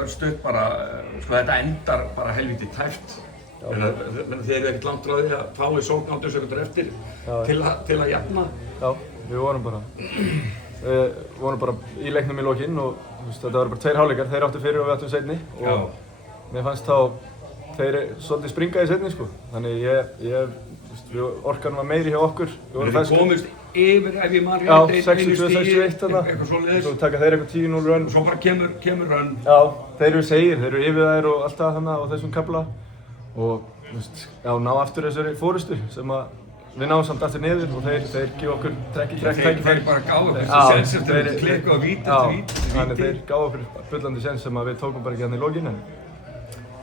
örstutt bara, sko þetta endar bara helviti tæft. Þeir eru ekkert langt frá því að fá í sókn 80 sekúndur eftir til að jafna. Já, við vorum bara í leiknum í lokinn og þetta var bara 2 hálfleikar, þeir áttu fyrir og við áttum seinni og mér fannst þá þeir svolítið springa í seinni sko, þannig orkan var meiri hjá okkur. Þeir komist yfir ef ég man rétt, 62-61 þarna, svo taka þeir eitthvað 10-0 run. Og svo bara kemur run. Já, þeir eru segir, þeir eru yfir þær og allt það þarna á þessum kafla og ná aftur þessari fórystu sem að við náum samt aftur niður og þeir gefa okkur trekk tækifæri. Þeir bara gáðu okkur þessi sens eftir að klikka og víti eftir víti. Þannig þeir gáðu okkur bullandi sens sem við tókum bara ekki hann í lokinn.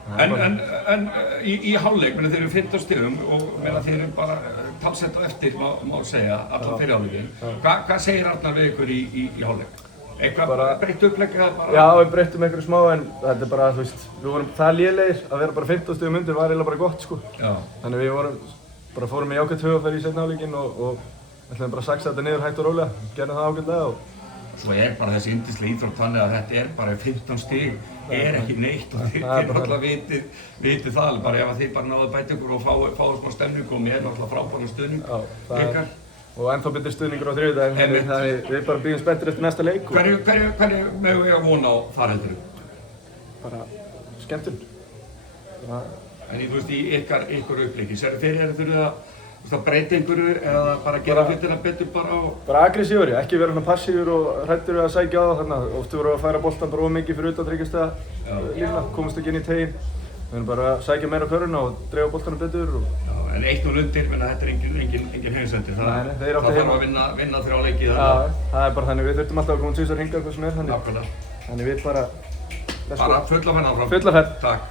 En í hálfleik, þeir eru 15 stigum og þeir eru bara talsett á eftir, má segja, allan fyrir hálfleikin. Hvað segir Arnar við ykkur í hálfleik? Eitthvað breytt upplegg eða bara? Já, við breyttum einhverju smá en þetta er bara, við vorum það lélegir að vera bara 15 stigum undir var eiginlega bara gott sko. Þannig við fórum í ágætt hugarfæri í seinni hálfleikinn og ætlaðum bara að saxa þetta niður hægt og rólega, gerðum það ágætlega og svo bara þessi yndislega íþrótt þannig að þetta bara 15 stig ekki neitt og þið alltaf vitið það bara ef þið bara náðu bæta ykkur og fáðu smá stemningu og mér alltaf frábæran stuðning ykkar. Og ennþá betri stuðningur á þriðjudaginn, þannig við bara bíðum spenntir eftir næsta leik. Hverju megum við að vona á þar heldur? Bara skemmtun. En í ykkar uppleiki, fyrir þurfið að breyta einhverju eða bara gera hlutina betur bara á? Bara aggressífari, ekki vera passífur og hræddur að sækja á það þannig. Oft vorum við að færa boltan bara mikið fyrir utan þriggjastaða línuna, komast ekki inn í teginn. Við erum bara að sækja meira á körfuna og dreifa boltanum betur. En 1-0 undir, þetta engin heimsendir. Það þarf að vinna 3 leiki þannig. Já, það bara þannig, við þurftum alltaf að koma tvisvar hingað hvað sem þannig. Þannig við bara fulla ferð áfram. Fulla ferð. Takk.